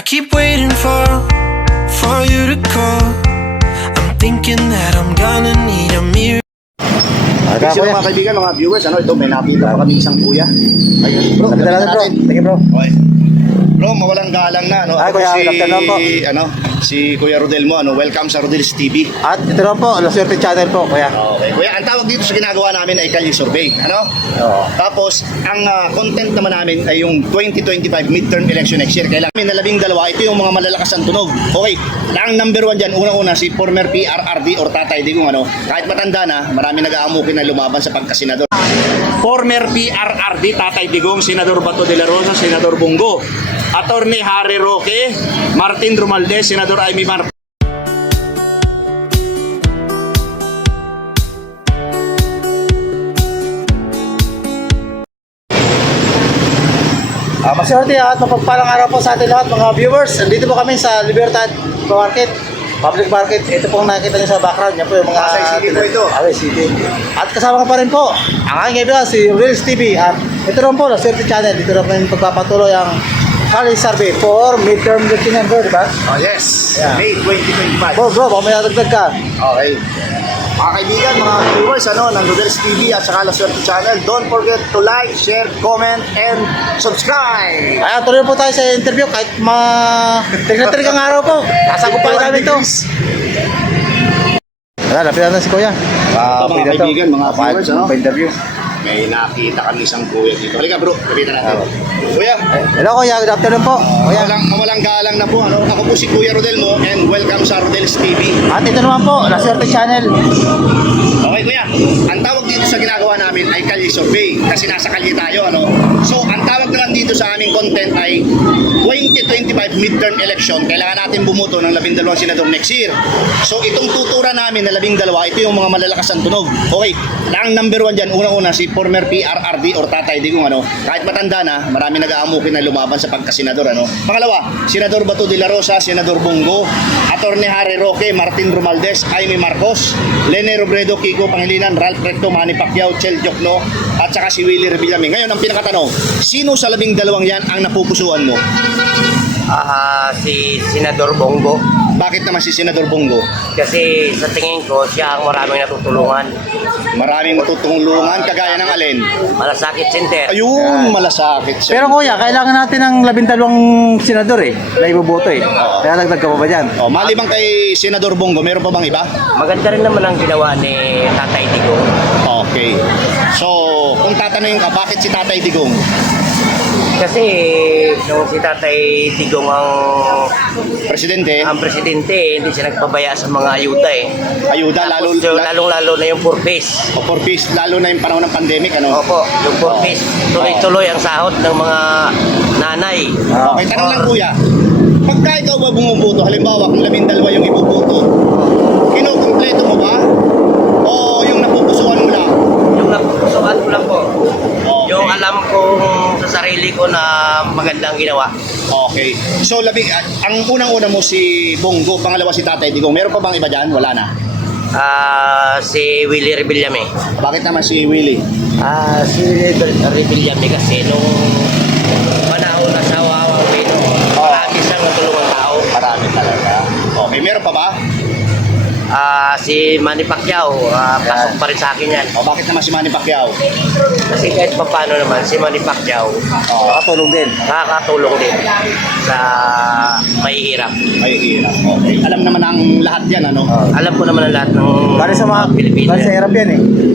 I keep waiting for you to call. I'm thinking that I'm gonna need a mirror. Okay, so mga kaibigan, mga viewers, ito may nakita pa kami isang kuya. Ayun, bro, Sabi natin bro. Sige bro. Okay. Bro, mawalang galang na, Ay, kuya, afternoon po. Si Kuya Rodel mo, welcome sa Rodel's TV. At ito lang po, La Suerte Channel po, kuya. Okay, kuya, ang tawag dito sa ginagawa namin ay Kalye Survey, Oo. Tapos, ang content naman namin ay yung 2025 midterm election next year. Kailangan namin na 12, ito yung mga malalakas ang tunog. Okay, ang number 1 dyan, unang-una si former PRRD or Tatay Digong, kahit matanda na, marami nag-aamukin na lumaban sa pagkasenador. Former PRRD, Tatay Digong, Senador Bato de la Rosa, Senador Bongo, Attorney Harry Roque, Martin Romualdez, Senador Amy Marcos. Maswerte at mapagpalang araw po sa ating lahat mga viewers. Nandito po kami sa Libertad Market, Public Market. Ito pong nakikita nyo sa background. Yan po yung mga Pasay City po ito. Pasay City. At kasama ko pa rin po ang aking kaibigan si Reels TV. At ito rin po, La Suerte Channel. Dito rin po yung pagpapatuloy ang Kalye Survey for midterm election yan bro, di ba? Oh yes, Yeah. May 2025. Bro, baka may natagdag ka. Okay. Mga kaibigan, mga viewers, ng Rodel's TV at saka La Suerte Channel, don't forget to like, share, comment, and subscribe! Ayan, tuloy po tayo sa interview kahit tignan-tignan kang araw po. Kasagupan namin to. Ayan, lapitan na si Kuya. Ito, mga kaibigan, mga viewers, Pa-interview. may nakita kami isang kuya dito. Halika bro, kapita natin. Kuya, Hello Kuya, good afternoon po. Kuya. mawalang galang na po. Ako po si Kuya Rodel mo and welcome sa Rodel's TV. At ito naman po, La Suerte Channel. Okay kuya, ang tawag dito sa ginagawa namin ay Kalye Survey kasi nasa kalye tayo. So, ang tawag naman dito sa aming content ay 2025 midterm election. Kailangan natin bumuto ng 12 senador next year. So, itong tutura namin na 12, ito yung mga malalakas ang tunog. Okay, ang number 1 dyan, unang-una si former PRRD or Tatay Digong, kahit matanda na, marami nag-aamukin na lumaban sa pagkasenador, Pangalawa, Senador Bato de la Rosa, Senador Bongo, Attorney Harry Roque, Martin Romualdez, Amy Marcos, Lene Robredo, Kiko Pangilinan, Ralph Recto, Manny Pacquiao, Chel Jokno, at saka si Willie Revillame. Ngayon, ang pinakatanong, sino sa 12 yan ang napupusuan mo? Si Senador Bongo. Bakit naman si Senador Bongo? Kasi sa tingin ko, siya ang maraming natutulungan. Maraming matutulungan, kagaya ng alin? Malasakit Center. Ayun, malasakit siya. Pero Kuya, kailangan natin ng 12 senador na iboboto Kaya nagdag ka pa ba dyan? Maliban kay Senador Bongo, meron pa bang iba? Maganda rin naman ang ginawa ni Tatay Digong. Okay. So, kung tatanungin ka, bakit si Tatay Digong? Kasi nung si Tatay Digong Presidente, ang presidente, hindi siya nagpabaya sa mga ayuda ayuda, Lalong-lalo na yung 4-piece. for peace, lalo na yung panahon ng pandemic, Opo, yung 4-piece. Tuloy-tuloy ang sahod ng mga nanay. Okay, tanong lang kuya. Pagka ikaw ba bumuboto, halimbawa kung 12 yung ibuboto, kinukumpleto mo ba? O yung napupusuan mo lang? Yung napupusuan ko lang po. Okay. Yung alam kong sa sarili ko na magandang ginawa. Okay. So, ang unang-una mo si Bongo, pangalawa si Tatay Digong. Meron pa bang iba dyan? Wala na. Si Willie Revillame. Bakit naman si Willie? Si Willie Revillame kasi nung panahon na sa Wawa Wino, marami siyang natulungan tao. Marami talaga. Okay, meron pa ba? Si Manny Pacquiao, pasok pa rin sa akin yan. O bakit naman si Manny Pacquiao? Kasi kahit pa paano naman, si Manny Pacquiao, Nakatulong din. nakakatulong din sa mahihirap. Ay, hirap. Okay. Alam naman ang lahat yan, Alam ko naman ang lahat ng Galing sa mga Pilipino. galing sa hirap yan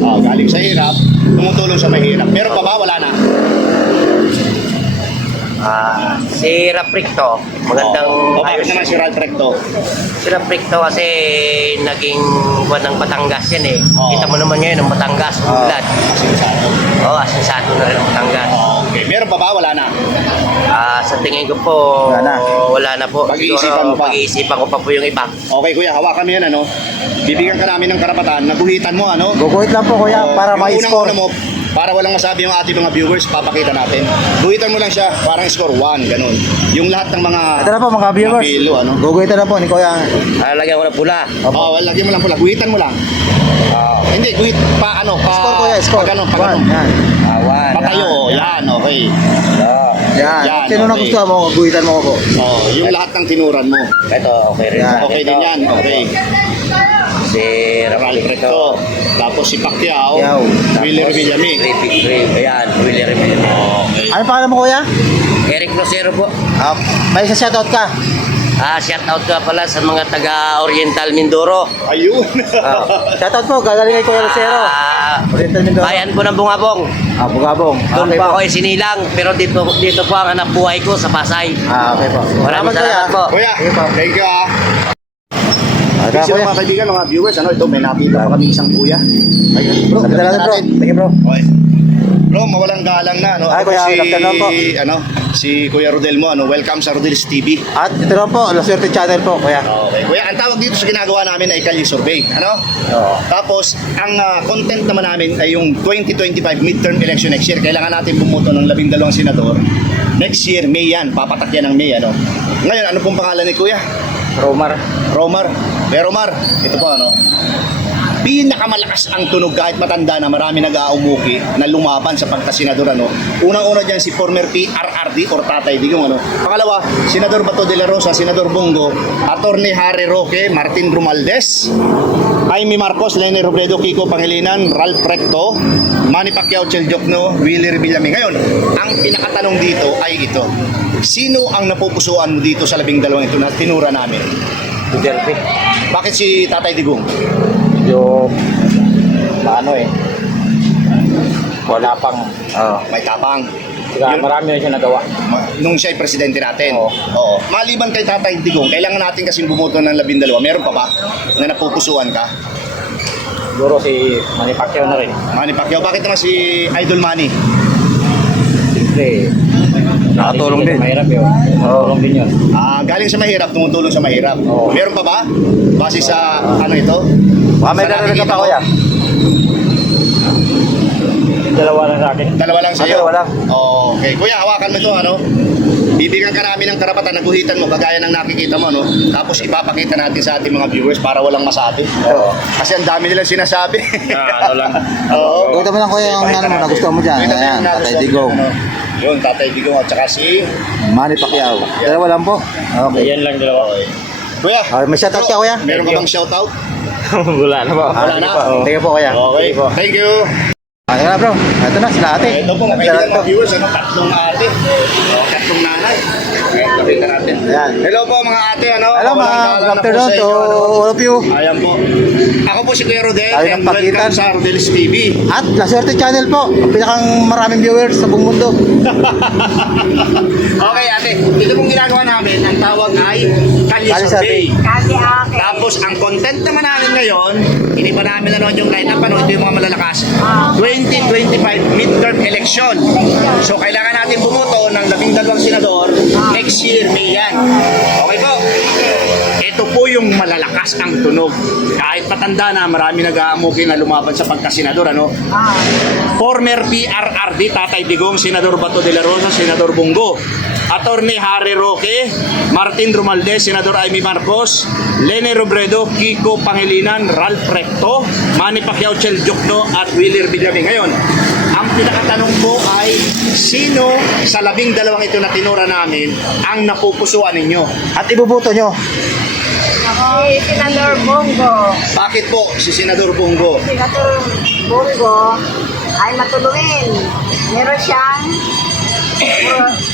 Galing sa hirap, tumutulong sa mahirap. Meron pa ba? Wala na. Si Rapricto, magandang O bakit naman si Ralph Recto? Si Rapricto kasi naging buwan ng Batangas yan Oo. Kita mo naman ngayon ang Batangas, ulad. Asinsado. Asensato na rin ang Batangas. Okay. Meron pa ba? Wala na. Sa tingin ko po, wala na po. Pag-iisipan mo pa. Pag-iisipan ko pa po yung iba. Okay kuya, hawakan mo yan, Bibigyan ka namin ng karapatan, naguhitan mo, Guguhit lang po Kuya para Yung ma-score. unang-una mo, para walang masabi yung ating mga viewers, papakita natin. Guhitan mo lang siya, parang score 1, ganun. Yung lahat ng mga Ito na po mga viewers. mga pilo, Guguhitan na po ni Kuya. Lalagyan ko ng pula. lagyan mo lang pula, guhitan mo lang. Hindi, guhit pa. Score Kuya, score. Pag One, yan. Awan. Patayo, yan, okay. Yan. Yan, Sino na okay. gusto mo, guhitan mo ko po. Oh, yung lahat ng tinuran mo. Ito, okay rin. Yan. Okay din yan, okay. Si Ralph Recto. Tapos si Pacquiao. Pacquiao. Willer Villami. Ayan, Willie Revillame. Okay. Ano pangalan mo kuya? Eric Rosero po. May isa shoutout ka. Shout out ka pala sa mga taga Oriental Mindoro. Ayun. Shoutout po, gagaling kay Kuya Rosero. Oriental Mindoro. Bayan po ng Bungabong. Bugabong. Doon Okay po po. ako sinilang, pero dito po ang anak buhay ko sa Pasay. Okay po. Maraming Salamat, salamat po. Kuya, thank you ah. Okay, Kasi kuya. mga kaibigan, mga viewers, ano, ito may nakita pa kami isang kuya. Ayun, bro. Sabi natin bro. Thank you bro. Okay. Bro, mawalang galang na, ano. Ay, Ako kuya, si, good afternoon po. ano, si Kuya Rodel mo, ano, welcome sa Rodel's TV. At ito naman po, La Suerte Channel po kuya. Okay, kuya, ang tawag dito sa ginagawa namin ay Kalye Survey, ano? Oo. Tapos, ang content naman namin ay yung 2025 midterm election next year. Kailangan natin bumuto ng 12 senador. Next year, May yan. Papatak yan ng May, ano? Ngayon, ano pong pangalan ni Kuya? Romar. Romar. Romar, ito po, ano? Pinakamalakas ang tunog kahit matanda na marami nag-aumuki na lumaban sa pagkasenador, ano? Unang-una dyan si former PRRD or Tatay Digong, ano? Pangalawa, Senador Bato de la Rosa, Senador Bongo, Attorney Harry Roque, Martin Romualdez, Jaime Marcos, Lene Robredo, Kiko Pangilinan, Ralph Recto, Manny Pacquiao, Chel Jokno, Willie Villami. Ngayon, ang pinakatanong dito ay ito. Sino ang napupusuan mo dito sa 12 ito na tinura namin? Duterte. Bakit si Tatay Digong? Medyo ano wala pang May tapang. saka Yun- marami na siya nagawa. Nung siya ay presidente natin. Oo. Oo. Maliban kay Tatay Digong, kailangan natin kasing bumuto ng 12. Meron pa ba na napupusuan ka? Siguro si Manny Pacquiao na rin. Manny Pacquiao, bakit naman si Idol Manny? Siyempre, nakatulong din. Mahirap yun. Nakatulong din yun. Galing sa mahirap, tumutulong sa mahirap. Oo. Meron pa ba? Base sa ano ito? May Sa dalawa nakikita ka pa mo? kuya. Dalawa lang sa akin. Dalawa lang sa'yo? Dalawa lang. Okay. Kuya, hawakan mo ito, ano? Bibigyan ka namin ng karapatan, naguhitan mo, kagaya ng nakikita mo, no? Tapos ipapakita natin sa ating mga viewers para walang masabi. Oo. Kasi ang dami nilang sinasabi. Ano lang. Oo. Ito mo lang kuya yung ano mo, nagustuhan mo dyan. Ito Ayan, yung nagustuhan Tatay mo Digong. dyan, ano? Yun, Tatay Digong at saka si... Manny Pacquiao. Dalawa lang po. Okay. Yan lang dalawa. Okay. Kuya, May shoutout ka kuya? meron ka bang shoutout? Wala na po. Wala na? Thank you po kuya. Okay. Thank you. Ito na bro. Ito na sila ate. Ito po, mga kaibigan mga viewers, ano, tatlong ate. Tatlong nanay. Okay, nakita natin. Ayan. Hello po mga ate, ano? Hello Mawalang mga galang good na po afternoon sa to inyo, ano? all of you. Ayan po. Ako po si Kuya Rodel Tayo and ng Pagitan. welcome sa Rodel's TV. At La Suerte Channel po. Ang pinakang maraming viewers sa buong mundo. Okay ate, ito pong ginagawa namin, ang tawag ay Kalye Kalye Survey. Survey. Tapos ang content naman namin ngayon, hindi pa namin nanood yung line-up, ano, ito yung mga malalakas. 2025 midterm election. So kailangan natin bumuto ng 12 senador next year, May yan. Okay po? Ito po yung malalakas ang tunog. Kahit matanda na, marami nag-aamukin na lumaban sa pagkasenador, ano? Former PRRD, Tatay Digong, Senador Bato de la Rosa, Senador Bongo, Attorney Harry Roque, Martin Romualdez, Senador Jaime Marcos, Lene Robredo, Kiko Pangilinan, Ralph Recto, Manny Pacquiao, Chel Jokno, at Willie Villami. Ngayon, ang pinakatanong ko ay sino sa 12 ito na tinura namin ang napupusuan ninyo? At ibubuto nyo. Si Senador Bongo. Bakit po si Senador Bongo? Senador Bongo ay matulungin. Meron siyang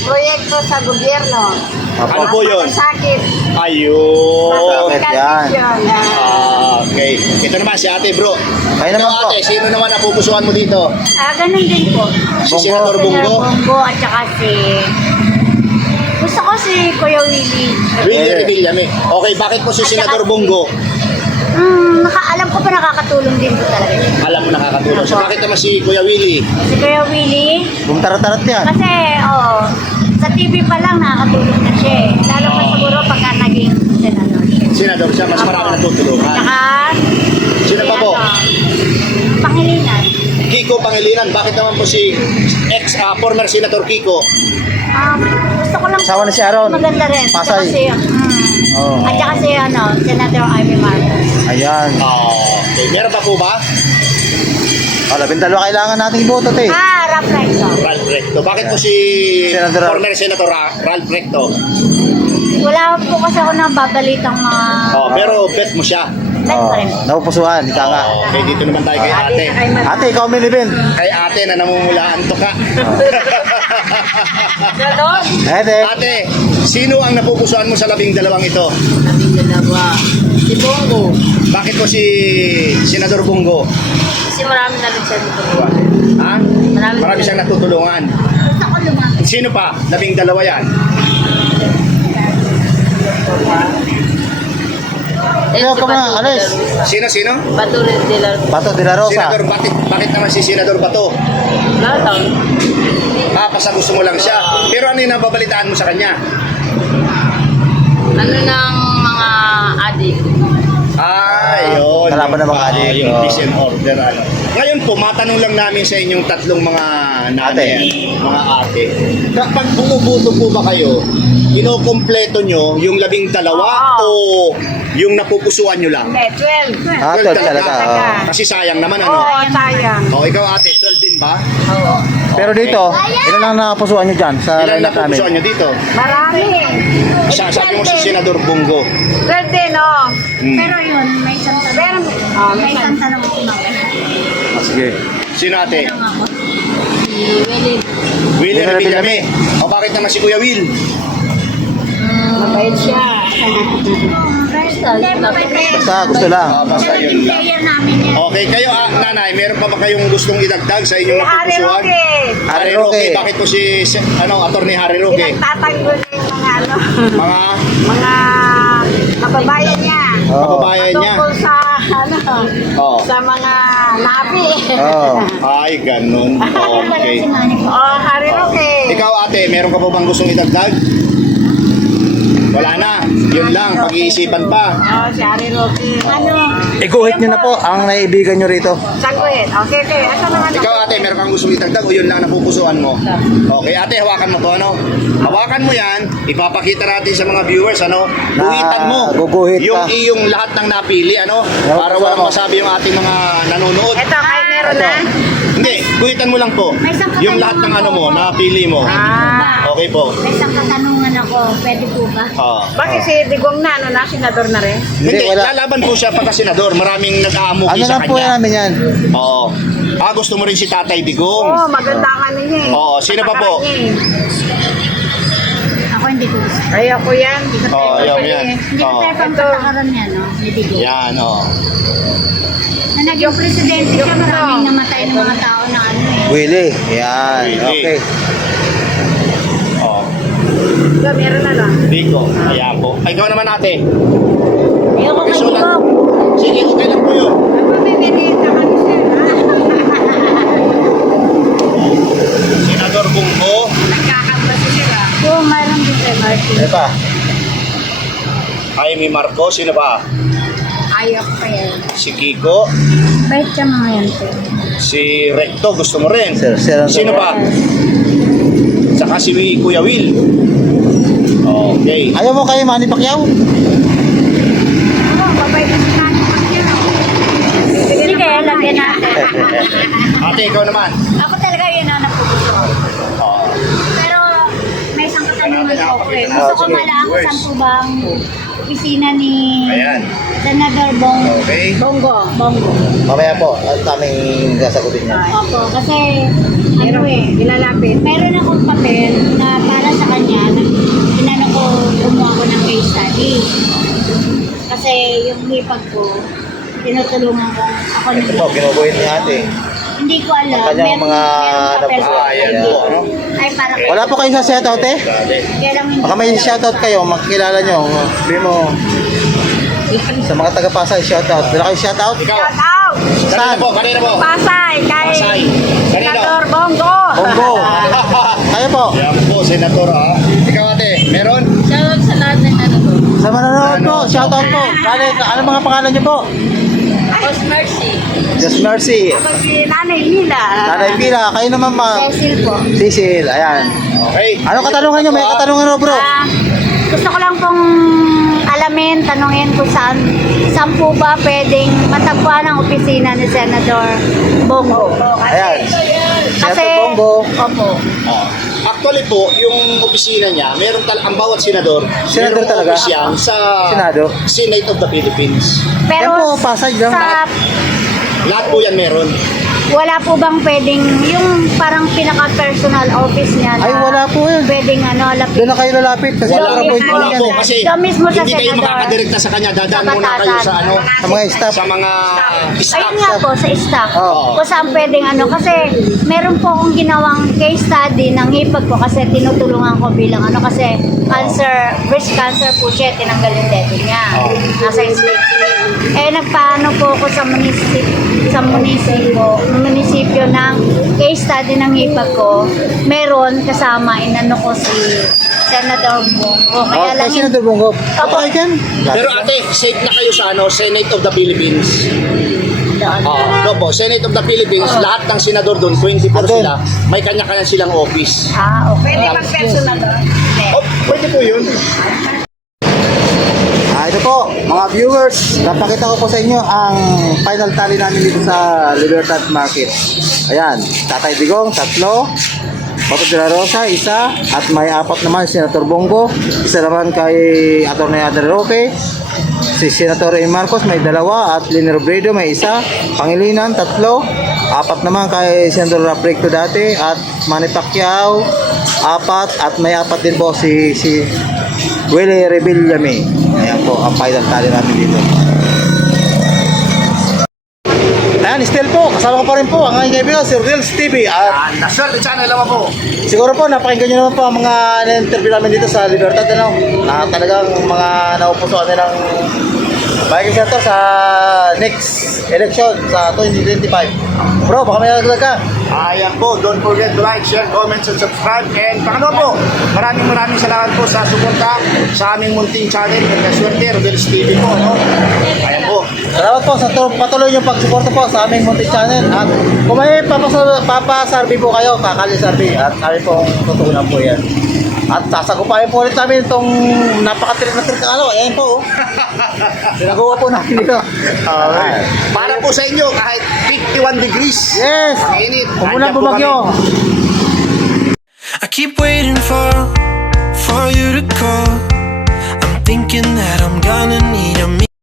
proyekto sa gobyerno. Ano po yun? Sakit. Ayun. Sakit. Yan. Okay. Ito naman si ate bro. Kayo naman Ito, po. ate, sino naman napupusuan mo dito? Ganun din po. Si Senador Bongo? Bongo at saka gusto ko si Kuya Willie. Willie Villami. Okay, bakit po si Senador Bongo? Alam ko pa nakakatulong din po talaga siya. Alam mo nakakatulong siya. Bakit naman si Kuya Willie? Si Kuya Willie, Bumtarat-tarat yan. kasi sa TV pa lang nakakatulong na siya eh. Lalo pa siguro pagka naging senador siya. Senador siya, mas marami natutulungan. Saka, Sino pa po? Pangilinan. Kiko Pangilinan. Bakit naman po si former Senator Kiko? Gusto ko lang Asawa na si Aaron. maganda rin. Pasay. Oo. At saka si Senator Jaime Marcos. Ayan. Okay. Meron pa po ba? 12 kailangan nating iboto te. Rap Recto. Ralph Recto. Bakit po si former Senator Ralph Recto? Wala po kasi ako nababalitang mga... Oh, pero bet mo siya. Bet pa rin. Napupusuhan, ika nga. Okay, dito naman tayo kay ate. Ate, ikaw minibin. Kay ate na namumulaan to ka. Ate, Ate, sino ang napupusuan mo sa 12 ito? Si Bongo. Bakit po si Senador Bongo? Kasi marami na rin siya dito. Ha? Marami siyang natutulungan. Gusto ko lumapit. Sino pa? 12 yan. ikaw ka na, alis. Sino? Bato rin sila. Bato de la Rosa. Senador, bakit naman si Senador Bato? Lataw. Basta gusto mo lang siya. Pero ano yung nababalitaan mo sa kanya? Ano ng mga adik? Yun. Kalaban ng mga adik. Yung Oo. peace and order. Ano. Ngayon po, matanong lang namin sa inyong tatlong mga nanay, mga ate. Kapag bumubuto po ba kayo, inokompleto nyo yung 12 o yung napupusuan nyo lang? Hindi, 12. Ah, 12 talaga. Kasi sayang naman ano. sayang. Ikaw ate, 12 din ba? Oo. Pero dito, ilan lang napusuhan nyo dyan sa Ilan lineup namin? napupusuan nyo dito? Marami. Sabi mo si Senador Bongo. 12 din, oh. Pero yun, may isang tanong. May isang tanong ko na. Sige. Sino ate? Si Willie. Will Revillame. O bakit naman si Kuya Will? Mabait siya. Basta gusto lang. Basta Pero yun team lang. player namin yan. Okay, kayo nanay, meron pa ba kayong gustong idagdag sa inyong Harry napupusuan? Roque. Harry Roque. Bakit po si Attorney Harry Roque? Pinagtatanggol niya yung mga ano, Mga mga kababayan niya. Oo. kababayan niya. Tungkol sa ano, Oh. sa mga napi. Oo. Ay, ganun. Okay. Si Manny po. Oh, Harry Roque. Ikaw ate, meron ka pa bang gustong idagdag? Wala na. Yun lang, pag-iisipan pa. Oh, si Harry Roque. Ano? Iguhit nyo na po ang naibigan nyo rito. Sagwit. Okay, okay. Asa naman Ikaw ate, meron kang gustong idagdag o yun lang napupusuan mo? Okay ate, hawakan mo to ano? Hawakan mo yan, ipapakita natin sa mga viewers ano? Guhitan mo guguhit yung ka. iyong lahat ng napili ano? Para walang masabi yung ating mga nanonood. Ito, kahit meron na. Hindi, guhitan mo lang po. May isang Yung lahat ng ano mo, napili mo. Okay po. May isang katanungan ako. Pwede po ba? Bakit si Digong na, ano na, senador na rin? Hindi, wala. lalaban po siya pagka-senador. Maraming nag-aamuki Ano sa lang po kanya. namin yan? Oo. Gusto mo rin si Tatay Digong. Oo, maganda ang ano niya eh. Oo, sino pa po? Patakaran niya eh. Ako hindi ko gusto. Ay, ako yan. Ayaw yan. Hindi ko tayo pang patakaran yan, no? Hindi ko. Yan, Na naging presidente siya, maraming namatay ng mga tao na ano eh. Willie. Yan. Willie. Okay. Diba, meron na lang. Digo. Ayan po. Ay, ikaw naman ate. Ayoko kay Sulat. Digong. Sige, okay lang po yun. Mamimili ka kami siya. Senador Bongo. Nagkakabasi sila. Oo, mayroon din kay Martin. Ano pa? Jaime Marcos. Sino ba? Ayaw ko kaya. Si Kiko. Bait siya mga yan, sir. Si Recto. Gusto mo rin. Sir. Sino pa? Saka si Kuya Will. Okay. Ayaw mo kayo Manny Pacquiao? Ano, babay na si Nani Pacquiao. Sige, lagyan natin. Ate, ikaw naman. Ako talaga yun ang napupuso. Pero may isang katanungan ko eh. Gusto ko malaman saan po ba ang opisina ni Ayan. Senador Bongo. Okay. Bongo. Bongo. Mamaya po, at kaming sasagutin niya. Opo, kasi ano eh, Ilalapit. meron akong papel na para sa kanya, inano ko, gumawa ko ng case study. Kasi yung hipag ko, tinutulungan ko ako Ito po, ginuguhit ni ate. Hindi ko alam. Ang kanyang mga papel ko. ayan Hindi. po, ano? Ay, para Wala po kayo sa shoutout eh? Kaya lang hindi Baka may shoutout kayo, makikilala nyo. Sabi mo, sa mga taga-Pasay, shoutout. Wala kayo shoutout? Ikaw. Shout out! Kanina po. Pasay kay Pasay. Kanino? Senador Bongo. Bongo. Kayo po. Yan po, Senator ha. Ikaw ate, meron? Shout out sa lahat ng ano to. Sa manonood po, shoutout po. Bale, ano mga pangalan nyo po? Boss Mercy. Just Mercy. Ako si Nanay Mila. Nanay Pila, kayo naman ma. Cecil po. Cecil, ayan. Okay. Ano katanungan nyo? May katanungan nyo bro? Gusto ko lang pong alamin, tanungin kung saan po ba pwedeng matagpuan ang opisina ni Senador Bongo. Ayan. Kasi, Bongo. opo. Actually po, yung opisina niya, ang bawat senador, Senador merong talaga? office yan sa Senado? Senate of the Philippines. Pero Yan po, Pasay lang. sa, Lahat po yan meron. wala po bang pwedeng, yung parang pinaka-personal office niya na Ay, wala po yan. pwedeng lapit. Doon na kayo lalapit kasi Wala naka-appoint po. po Wala yan po, eh. kasi Doon mismo sa hindi kayo senador. makakadirekta sa kanya. Dadaan Sa muna kayo sa batasan. Sa mga staff. sa mga staff. Ayun nga po, sa staff. Oo. Kung saan pwedeng kasi meron po akong ginawang case study ng hipag ko kasi tinutulungan ko bilang kasi cancer, breast cancer po siya, tinanggal yung dede niya. Nasa stage 3. Nagpaano po ako sa munisipyo ng case study ng hipag ko. Meron kasama, inano ko si Senator Bongo. Kaya lang Kasi yung Senador Bongo. Okay kan? Pero ate, safe na kayo sa Senate of the Philippines. doon. No po, Senate of the Philippines, lahat ng senador doon, 24 Andun. sila, may kanya-kanya silang office. Okay. Pwede mag-personal doon. Oh, pwede po yun. Ito po, mga viewers, napakita ko po sa inyo ang final tally namin dito sa Libertad Market. Ayan, Tatay Digong, 3, Bato de la Rosa, 1, at may 4 naman si Senator Bongo, isa naman kay Atty. Adel Roque, si Senator Ray Marcos may 2, at Lini Robredo may 1, Pangilinan 3, 4 naman kay Senator Rapricto dati, at Manny Pacquiao 4, at may 4 din po si Willie Revillame. Ayan po ang final tally natin dito. Ayan, still po, kasama ko pa rin po ang aking kaibigan si Reels TV. At Naswerte channel naman po. siguro po, napakinggan nyo naman po ang mga na-interview namin dito sa Libertad, na talagang mga naupusuan nilang Bayan Senator sa next election sa 2025. Bro, baka may nagdag ka. Ayan po, don't forget to like, share, comment, and subscribe. And pangalawa po, maraming salamat po sa suporta sa aming munting channel. Naswerte, Rodel's TV po. No? Ayan po. Salamat po sa patuloy niyong pagsuporta po sa aming munting channel. At kung may papasarbi po kayo, kakali sarbi. At kami po tutugunan po yan. At sasagupain po ulit namin itong napakatirik na tirik na Ayan po. Sinaguha po namin dito. Okay. Para po sa inyo, kahit 51 degrees. Yes! Ang init. Kung muna Andyan po bumagyo. kami. I keep waiting for you to call. I'm thinking that I'm gonna need a